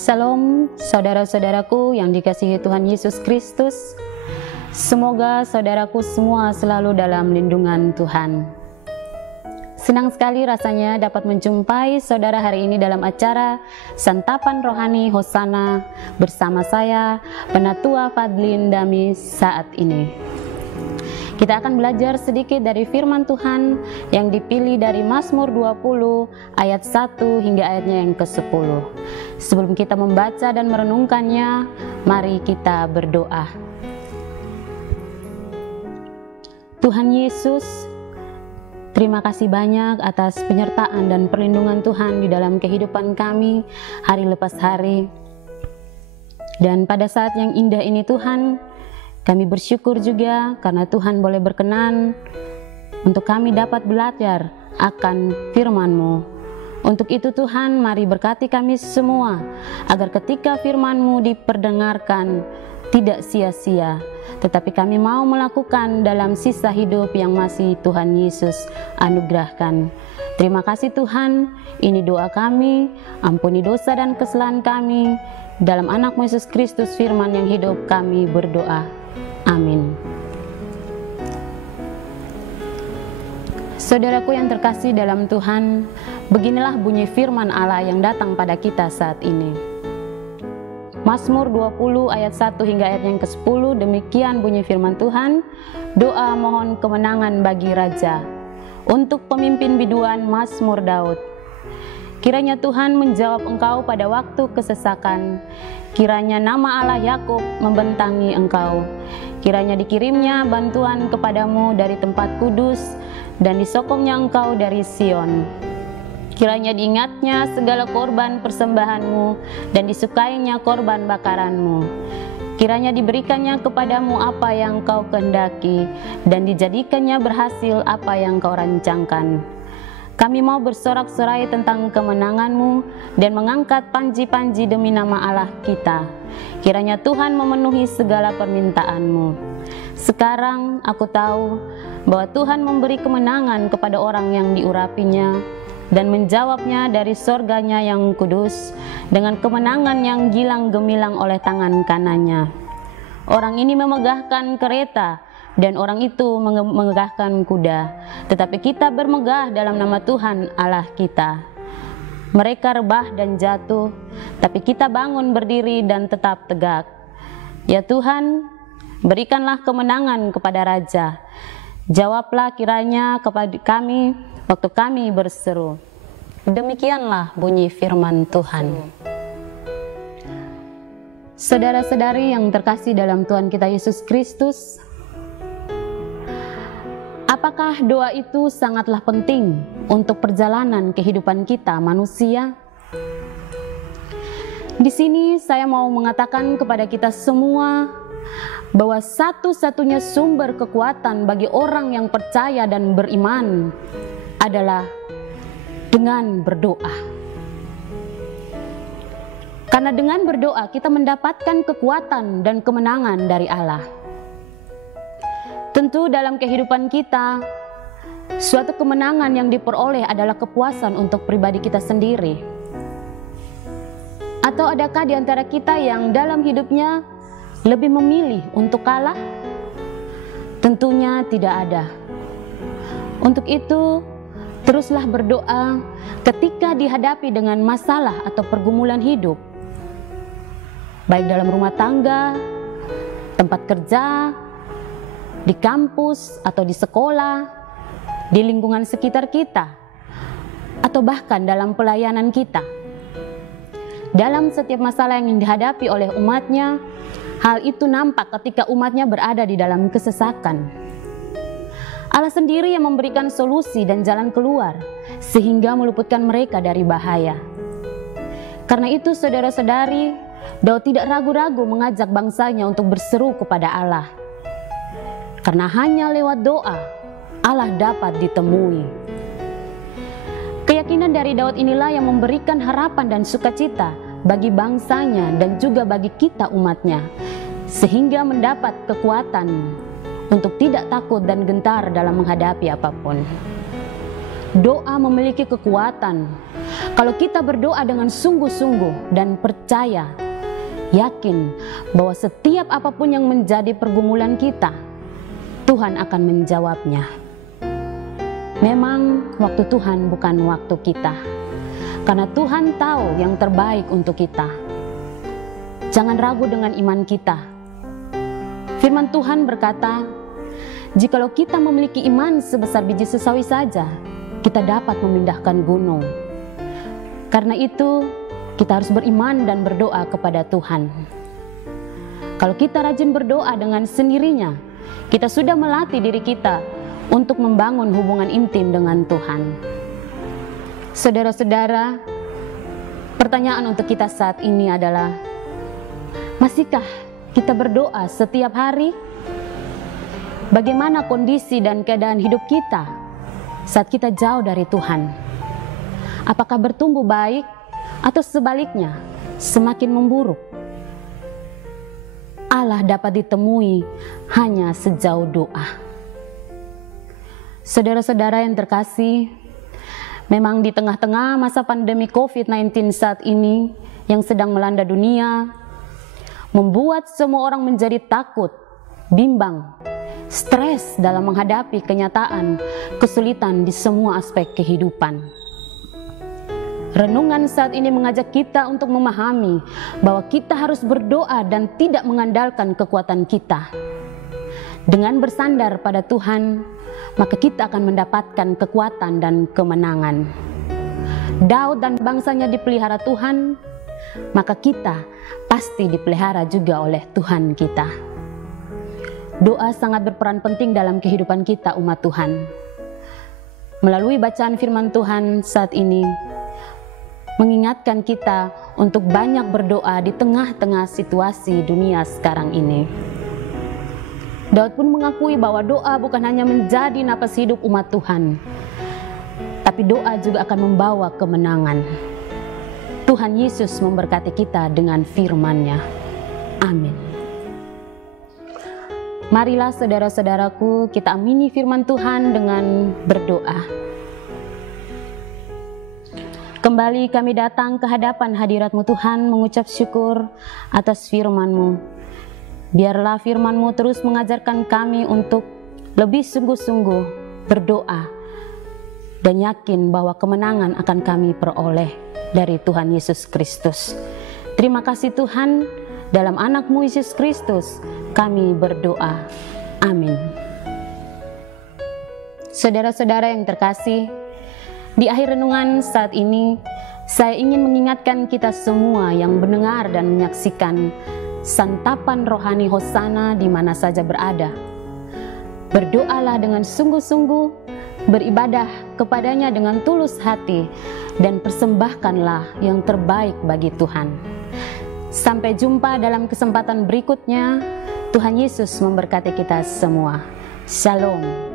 Salam saudara-saudaraku yang dikasihi Tuhan Yesus Kristus. Semoga saudaraku semua selalu dalam lindungan Tuhan. Senang sekali rasanya dapat menjumpai saudara hari ini dalam acara Santapan Rohani Hosana bersama saya, Penatua Fadlin Dami saat ini. Kita akan belajar sedikit dari firman Tuhan yang dipilih dari Mazmur 20 ayat 1 hingga ayatnya yang ke-10. Sebelum kita membaca dan merenungkannya, mari kita berdoa. Tuhan Yesus, terima kasih banyak atas penyertaan dan perlindungan Tuhan di dalam kehidupan kami hari lepas hari. Dan pada saat yang indah ini Tuhan, kami bersyukur juga karena Tuhan boleh berkenan untuk kami dapat belajar akan firman-Mu. Untuk itu Tuhan, mari berkati kami semua agar ketika firman-Mu diperdengarkan tidak sia-sia, tetapi kami mau melakukan dalam sisa hidup yang masih Tuhan Yesus anugerahkan. Terima kasih Tuhan, ini doa kami, ampuni dosa dan kesalahan kami. Dalam anak-Mu Yesus Kristus firman yang hidup kami berdoa. Amin. Saudaraku yang terkasih dalam Tuhan, beginilah bunyi firman Allah yang datang pada kita saat ini. Mazmur 20 ayat 1 hingga ayat yang ke-10, demikian bunyi firman Tuhan. Doa mohon kemenangan bagi Raja. Untuk pemimpin biduan Mazmur Daud. Kiranya Tuhan menjawab engkau pada waktu kesesakan. Kiranya nama Allah Yakub membentangi engkau. Kiranya dikirimnya bantuan kepadamu dari tempat kudus dan disokongnya engkau dari Sion. Kiranya diingatnya segala korban persembahanmu dan disukainya korban bakaranmu. Kiranya diberikannya kepadamu apa yang kau kehendaki dan dijadikannya berhasil apa yang kau rancangkan. Kami mau bersorak-sorai tentang kemenangan-Mu dan mengangkat panji-panji demi nama Allah kita. Kiranya Tuhan memenuhi segala permintaan-Mu. Sekarang aku tahu bahwa Tuhan memberi kemenangan kepada orang yang diurapinya dan menjawabnya dari sorganya yang kudus dengan kemenangan yang gilang gemilang oleh tangan kanannya. Orang ini memegahkan kereta dan orang itu memegahkan kuda, tetapi kita bermegah dalam nama Tuhan Allah kita. Mereka rebah dan jatuh, tapi kita bangun berdiri dan tetap tegak. Ya Tuhan, berikanlah kemenangan kepada Raja. Jawablah kiranya kepada kami waktu kami berseru. Demikianlah bunyi firman Tuhan. Saudara-saudari yang terkasih dalam Tuhan kita Yesus Kristus, apakah doa itu sangatlah penting untuk perjalanan kehidupan kita manusia? Di sini saya mau mengatakan kepada kita semua bahwa satu-satunya sumber kekuatan bagi orang yang percaya dan beriman adalah dengan berdoa. Karena dengan berdoa kita mendapatkan kekuatan dan kemenangan dari Allah. Tentu dalam kehidupan kita, suatu kemenangan yang diperoleh adalah kepuasan untuk pribadi kita sendiri. Atau adakah di antara kita yang dalam hidupnya lebih memilih untuk kalah? Tentunya tidak ada. Untuk itu, teruslah berdoa ketika dihadapi dengan masalah atau pergumulan hidup. Baik dalam rumah tangga, tempat kerja, di kampus atau di sekolah, di lingkungan sekitar kita, atau bahkan dalam pelayanan kita. Dalam setiap masalah yang dihadapi oleh umatnya, hal itu nampak ketika umatnya berada di dalam kesesakan. Allah sendiri yang memberikan solusi dan jalan keluar, sehingga meluputkan mereka dari bahaya. Karena itu saudara-saudari, Daud tidak ragu-ragu mengajak bangsanya untuk berseru kepada Allah. Karena hanya lewat doa, Allah dapat ditemui. Keyakinan dari Daud inilah yang memberikan harapan dan sukacita bagi bangsanya dan juga bagi kita umatnya, sehingga mendapat kekuatan untuk tidak takut dan gentar dalam menghadapi apapun. Doa memiliki kekuatan. Kalau kita berdoa dengan sungguh-sungguh dan percaya, yakin bahwa setiap apapun yang menjadi pergumulan kita, Tuhan akan menjawabnya. Memang waktu Tuhan bukan waktu kita, karena Tuhan tahu yang terbaik untuk kita. Jangan ragu dengan iman kita. Firman Tuhan berkata, jikalau kita memiliki iman sebesar biji sesawi saja, kita dapat memindahkan gunung. Karena itu, kita harus beriman dan berdoa kepada Tuhan. Kalau kita rajin berdoa dengan sendirinya, kita sudah melatih diri kita untuk membangun hubungan intim dengan Tuhan. Saudara-saudara, pertanyaan untuk kita saat ini adalah, masihkah kita berdoa setiap hari? Bagaimana kondisi dan keadaan hidup kita saat kita jauh dari Tuhan? Apakah bertumbuh baik atau sebaliknya semakin memburuk? Allah dapat ditemui hanya sejauh doa. Saudara-saudara yang terkasih, memang di tengah-tengah masa pandemi COVID-19 saat ini yang sedang melanda dunia, membuat semua orang menjadi takut, bimbang, stres dalam menghadapi kenyataan kesulitan di semua aspek kehidupan. Renungan saat ini mengajak kita untuk memahami bahwa kita harus berdoa dan tidak mengandalkan kekuatan kita. Dengan bersandar pada Tuhan, maka kita akan mendapatkan kekuatan dan kemenangan. Daud dan bangsanya dipelihara Tuhan, maka kita pasti dipelihara juga oleh Tuhan kita. Doa sangat berperan penting dalam kehidupan kita umat Tuhan. Melalui bacaan firman Tuhan saat ini, mengingatkan kita untuk banyak berdoa di tengah-tengah situasi dunia sekarang ini. Daud pun mengakui bahwa doa bukan hanya menjadi napas hidup umat Tuhan, tapi doa juga akan membawa kemenangan. Tuhan Yesus memberkati kita dengan firman-Nya. Amin. Marilah saudara-saudaraku, kita amini firman Tuhan dengan berdoa. Kembali kami datang ke hadapan hadirat-Mu Tuhan, mengucap syukur atas firman-Mu. Biarlah firman-Mu terus mengajarkan kami untuk lebih sungguh-sungguh berdoa dan yakin bahwa kemenangan akan kami peroleh dari Tuhan Yesus Kristus. Terima kasih Tuhan, dalam anak-Mu Yesus Kristus kami berdoa. Amin. Saudara-saudara yang terkasih, di akhir renungan saat ini, saya ingin mengingatkan kita semua yang mendengar dan menyaksikan santapan rohani Hosana di mana saja berada. Berdoalah dengan sungguh-sungguh, beribadah kepadanya dengan tulus hati, dan persembahkanlah yang terbaik bagi Tuhan. Sampai jumpa dalam kesempatan berikutnya. Tuhan Yesus memberkati kita semua. Shalom.